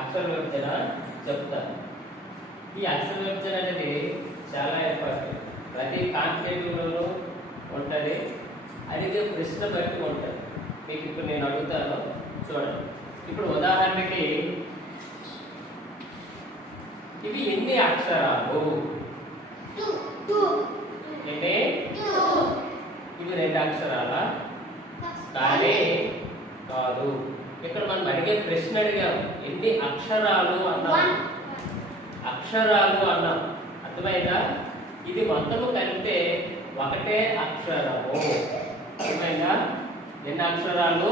అక్షర విభజన చెప్తాను ఈ అక్షర విభజన అనేది చాలా ఇంపార్టెంట్ ప్రతి కాంపిటేటివ్లోనూ ఉంటుంది. అడిగే ప్రశ్న బట్టి ఉంటుంది. మీకు ఇప్పుడు నేను అడుగుతాను చూడండి. ఇప్పుడు ఉదాహరణకి ఇవి ఎన్ని అక్షరాలు? ఎన్ని? ఇవి రెండు అక్షరాల? కానీ కాదు. ఇక్కడ మనం అడిగే ప్రశ్న అడిగాం. ఎన్ని అక్షరాలు అన్నాం? అక్షరాలు అన్నాం. అర్థమైందా? ఇది మొత్తము కలిపితే ఒకటే అక్షరము. అర్థమైందా? ఎన్ని అక్షరాలు?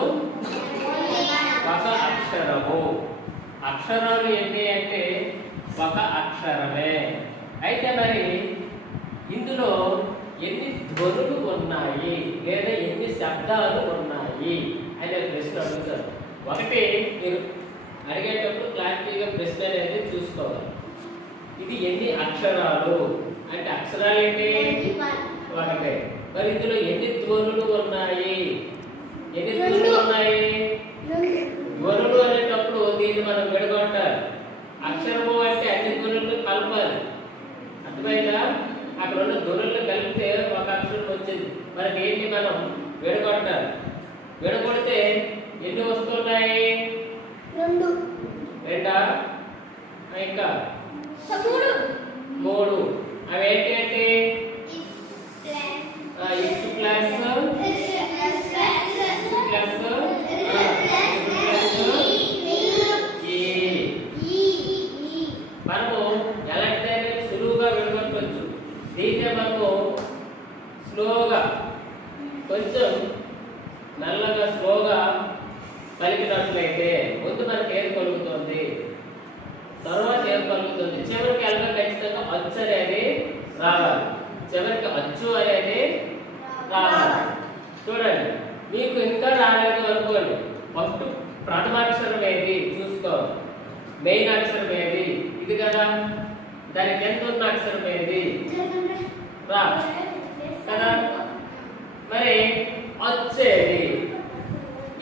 ఒక అక్షరము. అక్షరాలు ఎన్ని అంటే ఒక అక్షరమే. అయితే మరి ఇందులో ఎన్ని ధ్వనులు ఉన్నాయి లేదా ఎన్ని శబ్దాలు ఉన్నాయి అనే ప్రశ్న అడుగుతారు. ఒకటి మీరు అడిగేటప్పుడు క్లారిటీగా ప్రశ్న అనేది చూసుకోవాలి. ఇది ఎన్ని అక్షరాలు? అంటే అక్షరాలు ఏంటి? ఒకటే. మరి ఇందులో ఎన్ని ధ్వనులు ఉన్నాయి? ఎన్ని ధ్వనులు ఉన్నాయి? ధ్వనులు అనేటప్పుడు దీన్ని మనం విడగొట్టాలి. అక్షరము అంటే అన్ని ధ్వనులు కలపాలి. అర్థమైందా? అక్కడ ఉన్న ధ్వనులు కలిపితే ఒక అక్షరం వచ్చింది. మనకి ఏంటి మనం విడగొట్టాలి? విడగొడితే ఎన్ని వస్తున్నాయి? రెండు. రెండా? ఇంకా? మూడు. మూడు. అవి ఏంటంటే ఇస్ ప్లస్ ప్లస్ ఈ మనము ఎలాంటిదైనా సులువుగా విడగొట్టవచ్చు దీన్నే మనము స్లోగా కొంచెం నల్లగా స్లోగా పలికినట్లయితే ముందు మనకి ఏది కలుగుతుంది? తర్వాత ఏం కలుగుతుంది? చివరికి ఎలాగో ఖచ్చితంగా అచ్చు అనేది రావాలి. చివరికి అచ్చు అనేది రావాలి. చూడండి మీకు ఇంకా రాలేదు అనుకోండి. ఫస్ట్ ప్రథమాక్షరం ఏది? చూసుకోవాలి. మెయిన్ అక్షరం ఏది? ఇది కదా. దాని ఎంత ఉన్న అక్షరం ఏది? రా. కదా. మరి వచ్చేది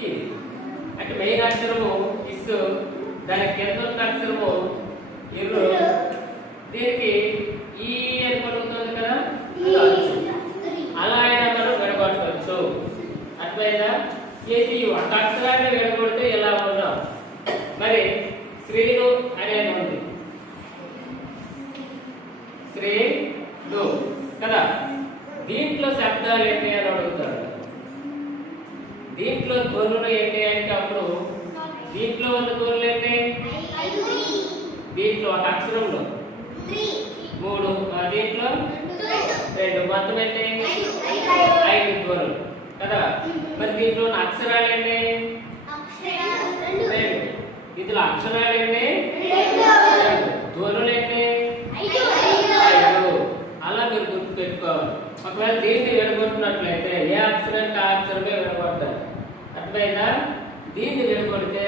ఇది అంటే మెయిన్ అక్షరము ఇస్సు దాని కింద ఉన్న అక్షరము ఇర్రు దీనికి ఈ అని పలుకుతుంది కదా. అలా అయినా మనం విడగొట్టవచ్చు అర్థమైందా ఇది ఒక అక్షరాన్ని విడగొడితే ఇలా ఉన్నాం మరి శ్రీను అనేది ఉంది శ్రీ డు కదా దీంట్లో శబ్దాలు ఏంటి అని అడుగుతాడు దీంట్లో ధ్వనులు ఏంటి అంటే అప్పుడు దీంట్లో ఉన్న కూరలు ఏంటి? దీంట్లో ఒక అక్షరంలో మూడు. దీంట్లో? రెండు. మొత్తం ఏంటి? ఐదు కూరలు. కదా? మరి దీంట్లో ఉన్న అక్షరాలు ఏంటి? రెండు. ఇందులో అక్షరాలు ఏంటి? రెండు. ధ్వనులు ఏంటి? అలా మీరు గుర్తు పెట్టుకోవాలి. ఒకవేళ దీన్ని విడగొట్టినట్లయితే ఏ అక్షరానికి ఆ అక్షరమే విడగొట్టాలి అర్థమైందా? దీన్ని విడగొడితే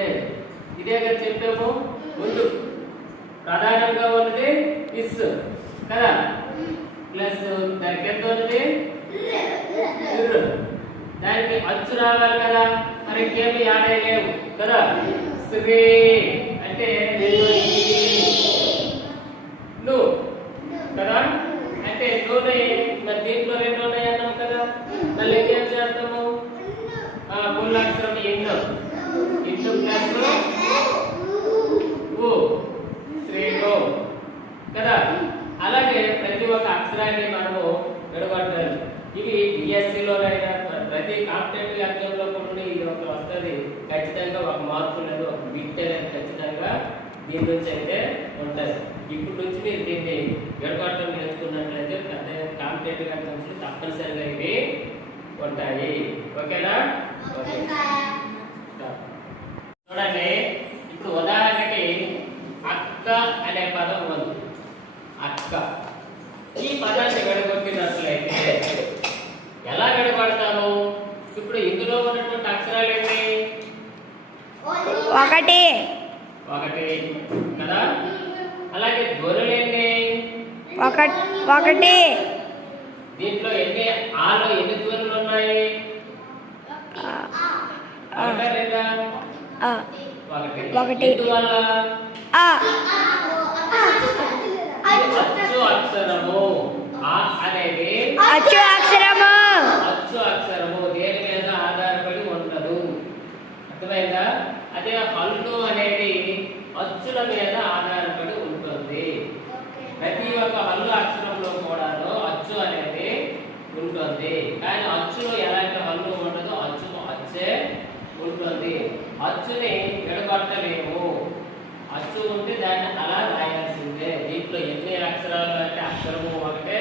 ఇదే కదా చెప్పాము ముందు. ప్రధానంగా ఉన్నది ఇస్ కదా? ప్లస్ దానికి ఎంత ఉన్నది? దానికి అచ్చు రావాలి కదా? మరి ఇంకేమి యాడ్ లేవు కదా? శ్రీ అంటే రెండు ఈ. ను కదా అంటే నూనె మరి దీంట్లో రెండు ఉన్నాయి అన్నాం కదా మళ్ళీ ఏం చేస్తాము ఆ మూలాక్షరం ఎన్నో ఇంటూ ప్లస్ ఓ శ్రేణు కదా? అలాగే ప్రతి ఒక్క అక్షరాన్ని మనము విడగొట్టాలి ఇవి డిఎస్సిలోనైనా ప్రతి కాంపిటేటివ్ ఎగ్జామ్లో కూడా ఇది ఒక వస్తుంది. ఖచ్చితంగా ఒక మార్పు లేదు ఒక బిట్ అనేది ఖచ్చితంగా దీని నుంచి అయితే ఉంటుంది. ఇప్పుడు నుంచి మీరు దీన్ని విడగొట్టడం నేర్చుకున్నట్లయితే పెద్ద కాంపిటేటివ్ ఎగ్జామ్స్ తప్పనిసరిగా ఇవి ఉంటాయి. ఓకేనా? ఓకే చూడండి ఇప్పుడు ఉదాహరణకి అక్క అనే పదం ఉంది అక్క ఈ పదాన్ని విడగొట్టినట్లయితే ఎలా విడగొడతాము ఇప్పుడు ఇందులో ఉన్నటువంటి అక్షరాలు ఏంటి ఒకటి ఒకటి కదా అలాగే ధ్వనులు ఏంటి ఒక ఒకటి. దీంట్లో ఎన్ని ఆలో ఎన్ని ధ్వనులు ఉన్నాయి? ఒకటా అచ్చు అక్షరము. ఆ అనేది అచ్చు అక్షరము. అచ్చు అక్షరము. దేని మీద ఆధారపడి ఉండదు. అర్థమైందా? అదే హల్లు అనేది అచ్చుల మీద ఆధారపడి ఉంటుంది ప్రతి ఒక్క హల్లు అక్షరంలో కూడాను అచ్చు అనేది ఉంటుంది కానీ అచ్చులో ఎలాంటి హల్లు ఉండదు అచ్చు అచ్చే ఉంటుంది. అచ్చుని విడగొట్టలేము. అచ్చు ఉంటే దాన్ని అలా రాయాల్సిందే. దీంట్లో ఎన్ని అక్షరాలు అంటే అక్షరము ఒకటే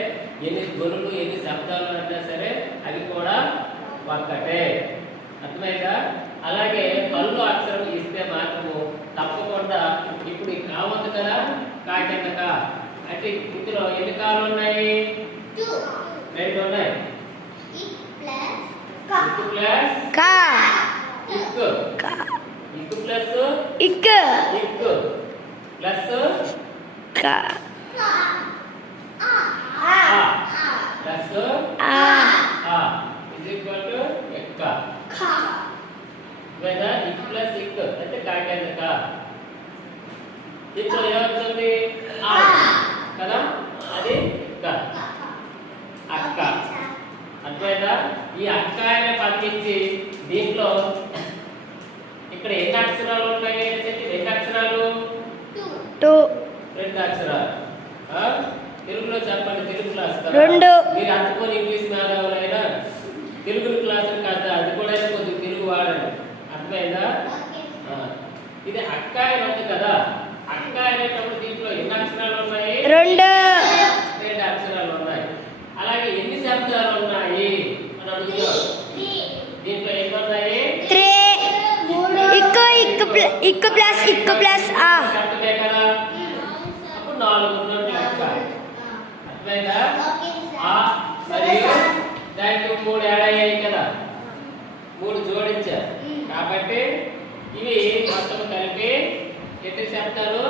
ఎన్ని ధ్వనులు ఎన్ని శబ్దాలు అంటే సరే అవి కూడా ఒక్కటే. అర్థమైందా? అలాగే పళ్ళు అక్షరం ఇస్తే మాత్రము తప్పకుండా ఇప్పుడు కావద్దు కదా కా అంటే ఇందులో ఎన్ని కాలు ఉన్నాయి రెండు ఉన్నాయి ఇక్కు ప్లస్ కా ఇక్కు కా ఇక్కు ప్లస్ ఇక్ ఇక్కు ప్లస్ కా ఆ ప్లస్ ఆ ఆ ఇజ్ ఈక్వల్ టు ఎక్క లేదా ఇక్ ప్లస్ ఇక్ అంటే కా కింద కా ఇప్పుడు ఏమవుతుంది ఆ కదా అది ఇక్క అక్క అర్థమైందా ఈ అక్క అనే పంపించి దీంట్లో ఇక్కడ ఎన్ని అక్షరాలు ఉన్నాయి అని చెప్పి ఎన్ని అక్షరాలు టూ రెండు అక్షరాలు ఆ? తెలుగులో చెప్పండి తెలుగు క్లాస్? రెండు. మీరు అందుకొని ఇంగ్లీష్ మేధావులైనా తెలుగు క్లాస్ కాదు అది కూడా కొద్దిగా తెలుగు వాడండి అర్థమైందా. ఇది అక్క అని ఉంది కదా అక్క అనేటప్పుడు దీంట్లో ఎన్ని అక్షరాలు ఉన్నాయి రెండు రెండు అక్షరాలు ఉన్నాయి అలాగే ఎన్ని శబ్దాలు ఉన్నాయి అని అడుగుతున్నాడు దీంట్లో ఎన్ని ఉన్నాయి త్రీ ఇక్ ఇక్ ప్ల- ఇక్ ప్లస్ ఇక్ ఆ శబ్దమే కదా అప్పుడు నాలుగు ఉన్నట్టు అర్థమైందా ఆ మరియు దానికి మూడు యాడ్ అయ్యాయి కదా మూడు జోడించారు కాబట్టి ఇవి మొత్తం కలిపి ఎన్ని శబ్దాలు?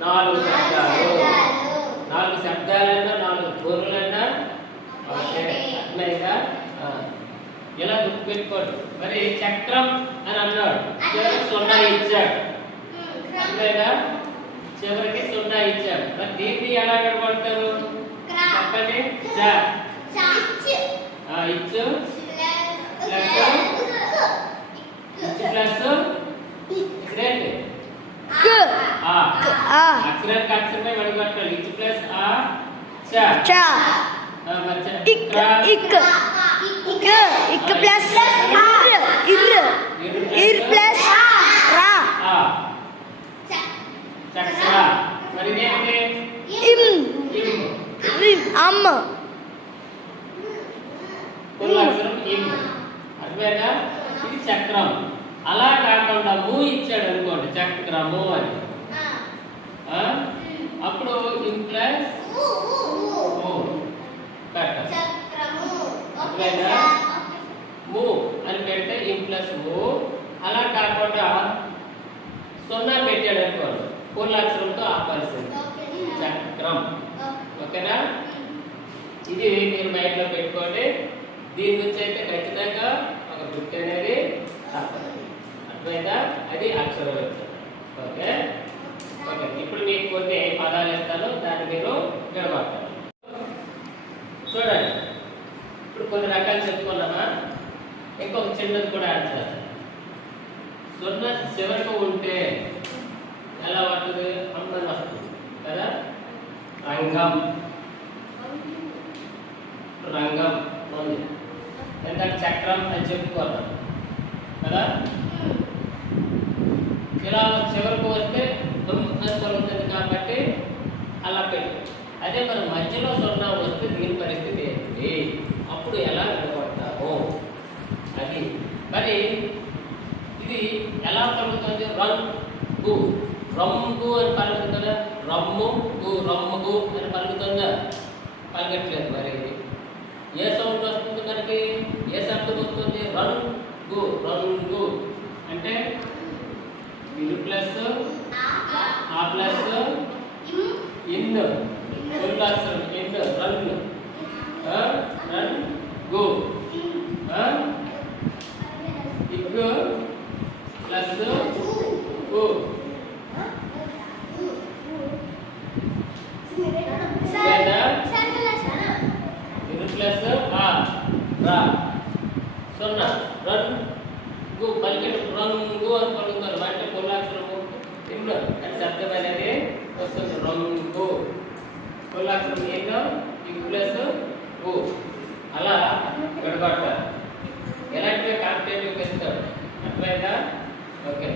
నాలుగు శబ్దాలు. నాలుగు శబ్దాలైనా నాలుగు ధ్వనులైనా ఒకటే. అర్థమైందా ఆ. ఇలా గుర్తుపెట్టుకోండి. మరి చక్రం అని అన్నాడు. చివరికి సున్నా ఇచ్చాడు. అర్థమైందా? చివరికి సున్నా ఇచ్చాడు. మరి దీన్ని ఎలా విడగొడతారు చెప్పండి. చ. ఆ, ఇచ్చు. ఇచ్చు ప్లస్ ఇక్కడేంటి అక్షరానికి అక్షరమే విడగొట్టాలి ఇచ్చు ప్లస్ ఆ చ. ఇక్ ఇక్ ఇక్ ప్లస్ ఇర్ ఇర్ ఇర్ ప్లస్ రా ఆ చక్ర మరి ఇదేంటి ఇమ్ ఇమ్ ఇమ్ అమ్మ. ఇది చక్రం. అలా కాకుండా మూ ఇచ్చాడు అనుకోండి చక్రము అని? అప్పుడు ఇమ్ ప్లస్ మూ అని పెడితే ఇమ్ ప్లస్ మూ అలా కాకుండా సున్నా పెట్టాడు అనుకోండి కుల అక్షరంతో ఆపాల్సింది చక్రం. ఓకేనా? ఇది మీరు మైండ్లో పెట్టుకోండి దీని నుంచి అయితే ఖచ్చితంగా ఒక గుర్తు అనేది అర్థమైందా? అది అక్షరం ఓకే? ఓకే. ఇప్పుడు మీకు కొన్ని పదాలు ఇస్తాను. దాన్ని మీరు విడగొట్టాలి చూడండి. ఇప్పుడు కొన్ని రకాలు చెప్పుకున్నామా ఇంకొక చిన్నది కూడా యాడ్ సున్న చివరకు ఉంటే ఎలా పడుతుంది? అమ్మని వస్తుంది. కదా? రంగం. రంగం ఉంది. లేదా చక్రం అని చెప్పుకున్నాం కదా? ఇలా చివరికి వస్తే దుమ్ము ఉంటుంది కాబట్టి అలా పెట్టు. అదే మరి మధ్యలో సున్నా వస్తే దీని పరిస్థితి ఏంటి? అప్పుడు ఎలా నిలబడతాము అది. మరి ఇది ఎలా పలుకుతుంది? రంగు. రమ్ము అని పలుకుతుందా? రమ్ము. గు రమ్ము అని పలుకుతుందా? పలకట్లేదు మరి. ఏ సౌండ్ వస్తుంది మనకి ఏ శబ్దం వస్తుంది? రంగు రంగు. అంటే ఇల్లు ప్లస్ ఆ ప్లస్ ఇన్. ఫుల్ అక్షరం ఇన్. రన్ రన్ మూలాక్షరం ఏకం ఈ ప్లస్ ఓ అలా విడబడతారు ఎలాంటివి కాంపిటేటివ్ పెంచుతాడు అట్లయినా ఓకే